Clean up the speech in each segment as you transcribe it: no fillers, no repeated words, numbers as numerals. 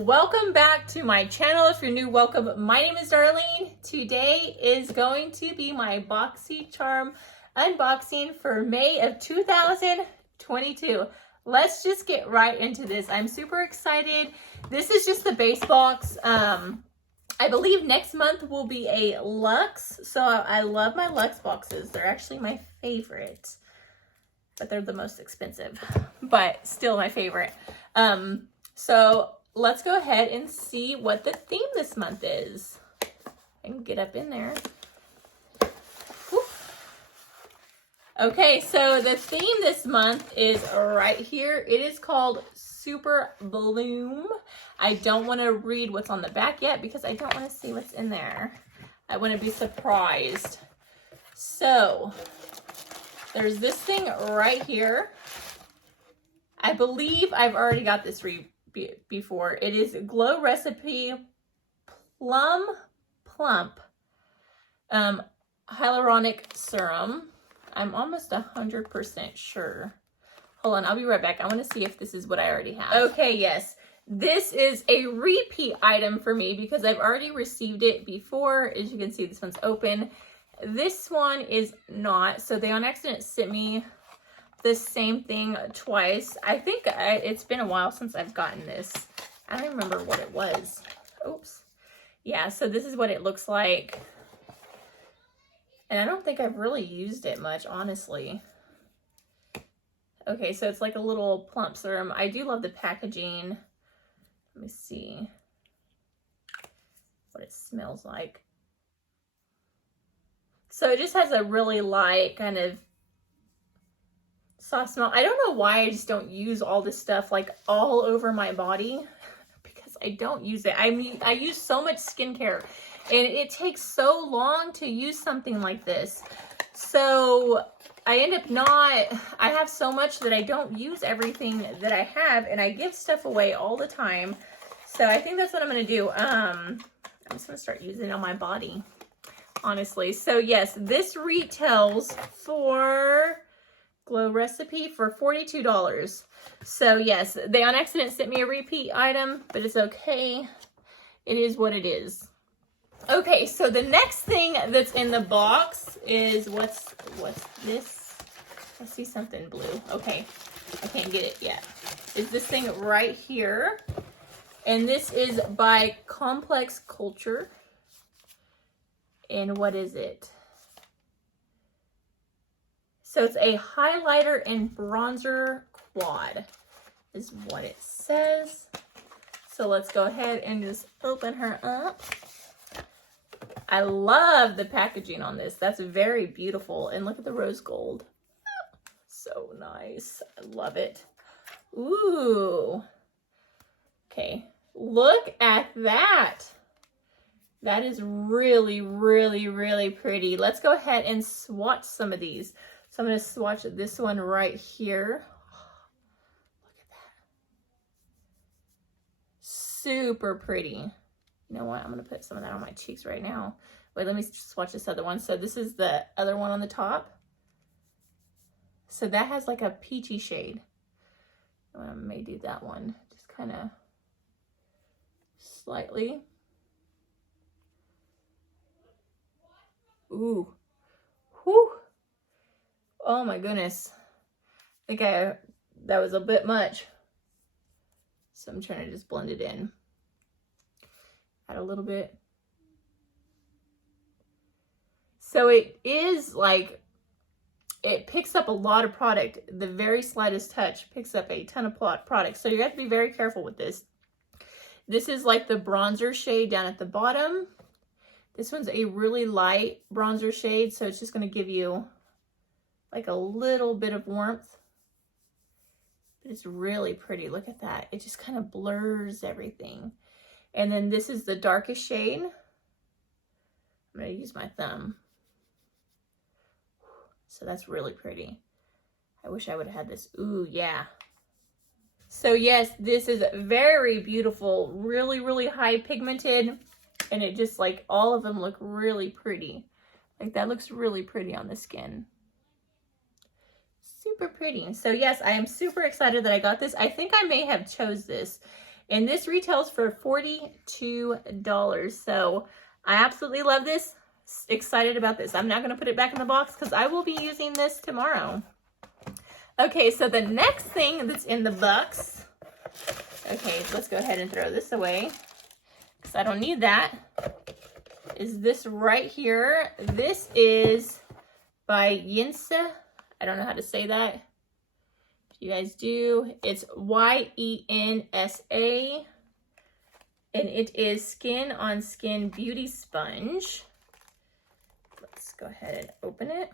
Welcome back to my channel. If you're new, welcome. My name is Darlene. Today is going to be my BoxyCharm unboxing for May of 2022. Let's just get right into this. I'm super excited. This is just the base box. I believe next month will be a Luxe. So I love my Luxe boxes. They're actually my favorite, but they're the most expensive, but still my favorite. So let's go ahead and see what the theme this month is. I can get up in there. Whew. Okay, so the theme this month is right here. It is called Super Bloom. I don't want to read what's on the back yet because I don't want to see what's in there. I want to be surprised. So there's this thing right here. I believe I've already got this before. It is Glow Recipe Plum Plump Hyaluronic Serum. I'm almost 100% sure. Hold on, I'll be right back. I want to see if this is what I already have. Okay, yes. This is a repeat item for me because I've already received it before. As you can see, this one's open. This one is not. So they on accident sent me the same thing twice. I think it's been a while since I've gotten this. I don't remember what it was. Oops. Yeah, so this is what it looks like. And I don't think I've really used it much, honestly. Okay, so it's like a little plump serum. I do love the packaging. Let me see what it smells like. So it just has a really light kind of soft smell. I don't know why I just don't use all this stuff like all over my body because I don't use it. I mean, I use so much skincare and it takes so long to use something like this. So I end up I have so much that I don't use everything that I have and I give stuff away all the time. So I think that's what I'm going to do. I'm just going to start using it on my body, honestly. So yes, this retails for Glow Recipe for $42. So yes, they on accident sent me a repeat item, but it's okay. It is what it is. Okay, so the next thing that's in the box is what's this? I see something blue. Okay, I can't get it yet. Is this thing right here? And this is by Complex Culture. And what is it? So it's a highlighter and bronzer quad is what it says. So let's go ahead and just open her up. I love the packaging on this. That's very beautiful. And look at the rose gold. So nice. I love it. Ooh. Okay. Look at that. That is really, really, really pretty. Let's go ahead and swatch some of these. So I'm going to swatch this one right here. Look at that. Super pretty. You know what? I'm going to put some of that on my cheeks right now. Wait, let me swatch this other one. So this is the other one on the top. So that has like a peachy shade. I may do that one. Just kind of slightly. Ooh. Whew. Oh my goodness. I think that was a bit much. So I'm trying to just blend it in. Add a little bit. So it is like, it picks up a lot of product. The very slightest touch picks up a ton of product. So you have to be very careful with this. This is like the bronzer shade down at the bottom. This one's a really light bronzer shade. So it's just going to give you like a little bit of warmth. But it's really pretty. Look at that. It just kind of blurs everything. And then this is the darkest shade. I'm going to use my thumb. So that's really pretty. I wish I would have had this. Ooh, yeah. So yes, this is very beautiful. Really, really high pigmented. And it just like, all of them look really pretty. Like that looks really pretty on the skin. Super pretty. So yes, I am super excited that I got this. I think I may have chose this And this retails for $42. So I absolutely love this. Excited about this. I'm not going to put it back in the box because I will be using this tomorrow. Okay, so the next thing that's in the box. Okay, let's go ahead and throw this away because I don't need that. Is this right here. This is by Yinsa. I don't know how to say that. If you guys do, it's Yensa. And it is Skin on Skin Beauty Sponge. Let's go ahead and open it.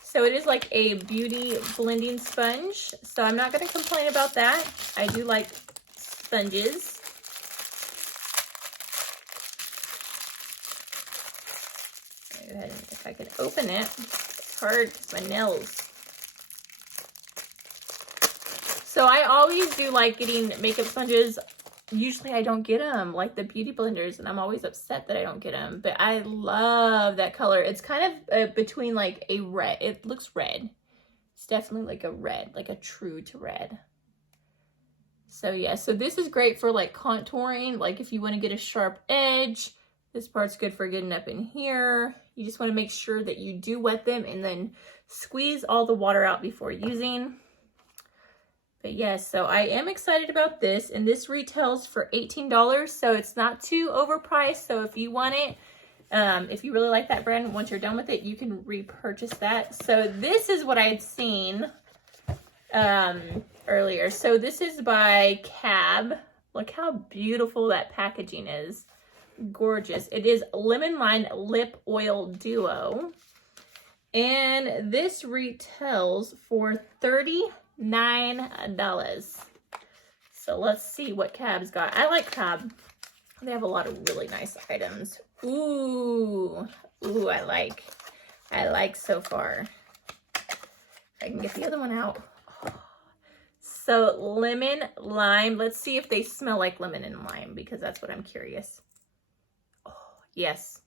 So it is like a beauty blending sponge. So I'm not going to complain about that. I do like sponges. Go ahead and, if I can open it. It's hard because my nails. So I always do like getting makeup sponges. Usually I don't get them, like the beauty blenders, and I'm always upset that I don't get them. But I love that color. It's kind of between like a red. It looks red. It's definitely like a red, like a true to red. So yeah, so this is great for like contouring. Like if you want to get a sharp edge, this part's good for getting up in here. You just want to make sure that you do wet them and then squeeze all the water out before using. But yes, so I am excited about this, and this retails for $18, so it's not too overpriced. So if you want it, if you really like that brand, once you're done with it, you can repurchase that. So this is what I had seen earlier. So this is by Cab. Look how beautiful that packaging is. Gorgeous. It is Lemon Lime Lip Oil Duo, and this retails for $39. So let's see what Cab's got. I like Cab. They have a lot of really nice items. Ooh, I like so far. If I can get the other one out. So lemon, lime. Let's see if they smell like lemon and lime, because that's what I'm curious. Oh, yes.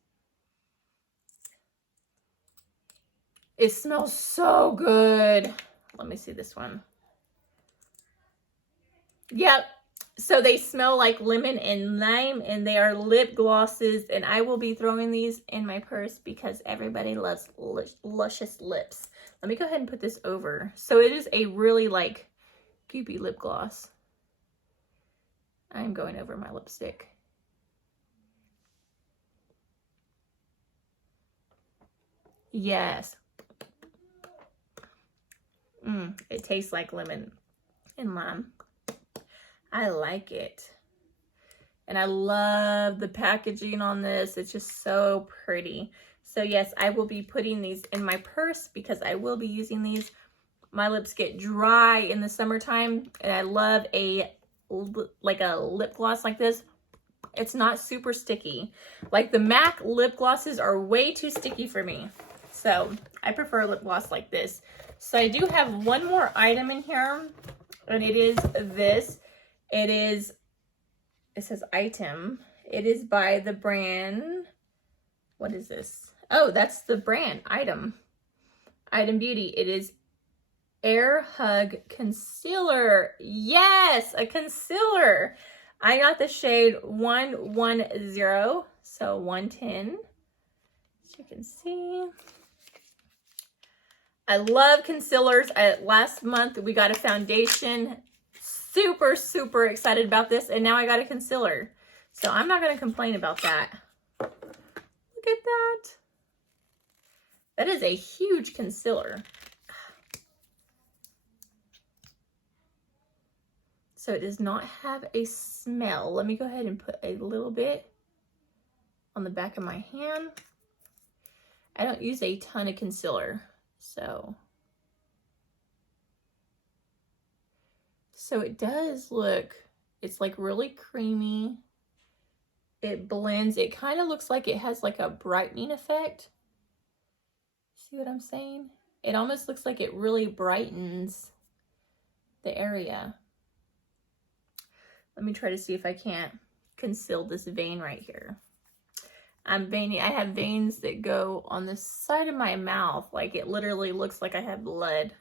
It smells so good. Let me see this one. Yep. So they smell like lemon and lime, and they are lip glosses, and I will be throwing these in my purse because everybody loves luscious lips. Let me go ahead and put this over. So it is a really like goopy lip gloss. I'm going over my lipstick. Yes. It tastes like lemon and lime. I like it. And I love the packaging on this. It's just so pretty. So yes, I will be putting these in my purse because I will be using these. My lips get dry in the summertime, and I love a lip gloss like this. It's not super sticky. Like the MAC lip glosses are way too sticky for me. So I prefer a lip gloss like this. So I do have one more item in here, and it is this. It says item. It is by the brand. What is this? Oh, that's the brand, Item Beauty. It is Air Hug Concealer. Yes, a concealer. I got the shade 110, so 110, as you can see. I love concealers. Last month we got a foundation. Super, super excited about this, and now I got a concealer. So I'm not going to complain about that. Look at that. That is a huge concealer. So it does not have a smell. Let me go ahead and put a little bit on the back of my hand. I don't use a ton of concealer, so it does look, it's like really creamy. It blends. It kind of looks like it has like a brightening effect. See what I'm saying? It almost looks like it really brightens the area. Let me try to see if I can't conceal this vein right here. I'm veiny. I have veins that go on the side of my mouth. Like it literally looks like I have blood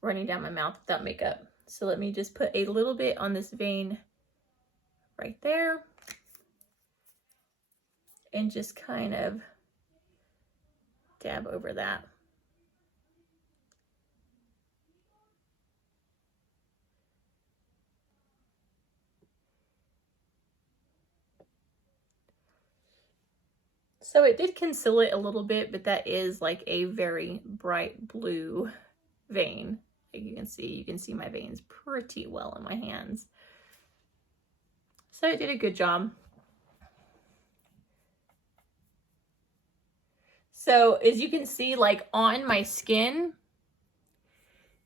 running down my mouth without makeup. So let me just put a little bit on this vein right there and just kind of dab over that. So it did conceal it a little bit, but that is like a very bright blue vein. Like you can see my veins pretty well in my hands. So I did a good job. So as you can see, like on my skin,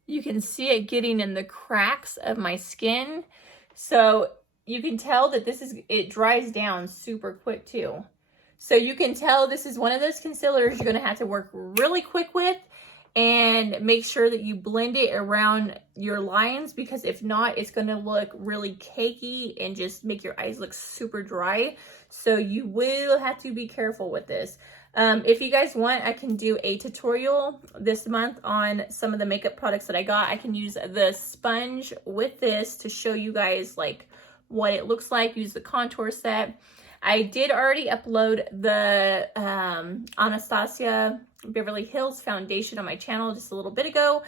you can see it getting in the cracks of my skin. So you can tell that it dries down super quick too. So you can tell this is one of those concealers you're gonna have to work really quick with and make sure that you blend it around your lines, because if not, it's gonna look really cakey and just make your eyes look super dry. So you will have to be careful with this. If you guys want, I can do a tutorial this month on some of the makeup products that I got. I can use the sponge with this to show you guys like what it looks like, use the contour set. I did already upload the Anastasia Beverly Hills foundation on my channel just a little bit ago.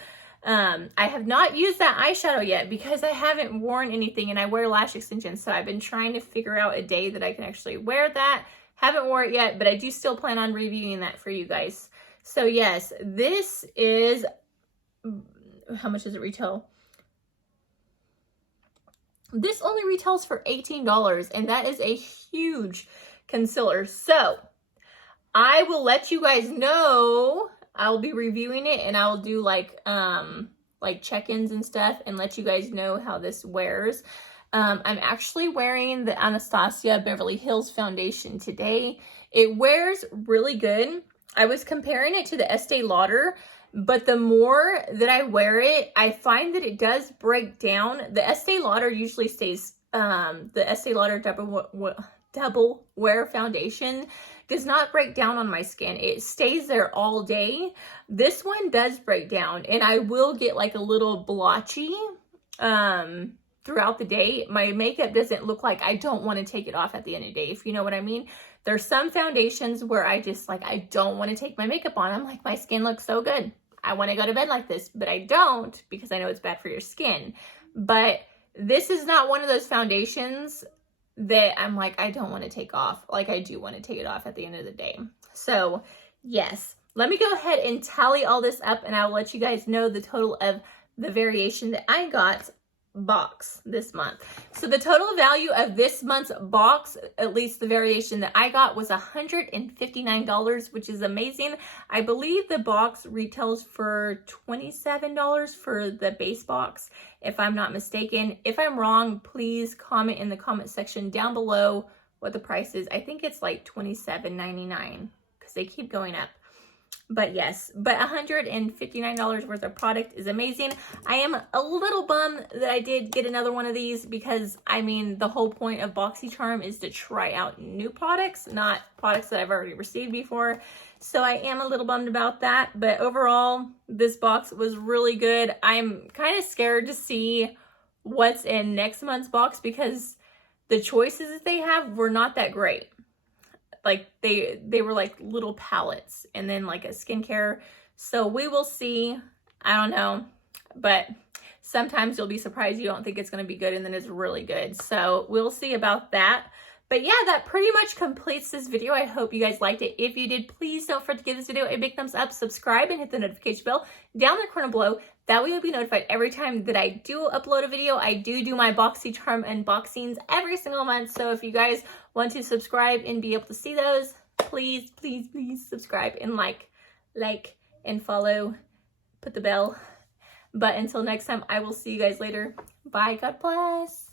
I have not used that eyeshadow yet because I haven't worn anything and I wear lash extensions. So I've been trying to figure out a day that I can actually wear that. Haven't worn it yet, but I do still plan on reviewing that for you guys. So yes, this is, how much does it retail? This only retails for $18, and that is a huge concealer. So I will let you guys know. I'll be reviewing it and I'll do like check-ins and stuff and let you guys know how this wears. I'm actually wearing the Anastasia Beverly Hills foundation today. It wears really good. I was comparing it to the Estee Lauder, but the more that I wear it, I find that it does break down. The Estee Lauder usually stays, the Estee Lauder double wear foundation does not break down on my skin. It stays there all day. This one does break down, and I will get like a little blotchy throughout the day. My makeup doesn't look like I don't want to take it off at the end of the day, if you know what I mean. There's some foundations where I just like, I don't want to take my makeup on. I'm like, my skin looks so good. I want to go to bed like this, but I don't because I know it's bad for your skin. But this is not one of those foundations that I'm like, I don't want to take off. Like I do want to take it off at the end of the day. So yes, let me go ahead and tally all this up and I'll let you guys know the total of the variation that I got box this month. So the total value of this month's box, at least the variation that I got, was $159, which is amazing. I believe the box retails for $27 for the base box, if I'm not mistaken. If I'm wrong, please comment in the comment section down below what the price is. I think it's like $27.99 because they keep going up. But yes, but $159 worth of product is amazing. I am a little bummed that I did get another one of these because, I mean, the whole point of BoxyCharm is to try out new products, not products that I've already received before. So I am a little bummed about that. But overall, this box was really good. I'm kind of scared to see what's in next month's box because the choices that they have were not that great. Like they were like little palettes and then like a skincare. So we will see. I don't know, but sometimes you'll be surprised. You don't think it's going to be good and then it's really good. So we'll see about that. But yeah, that pretty much completes this video. I hope you guys liked it. If you did, please don't forget to give this video a big thumbs up, subscribe, and hit the notification bell down in the corner below. That way you'll be notified every time that I do upload a video. I do my BoxyCharm unboxings every single month. So if you guys want to subscribe and be able to see those, please, please, please subscribe and like and follow, put the bell. But until next time, I will see you guys later. Bye, God bless.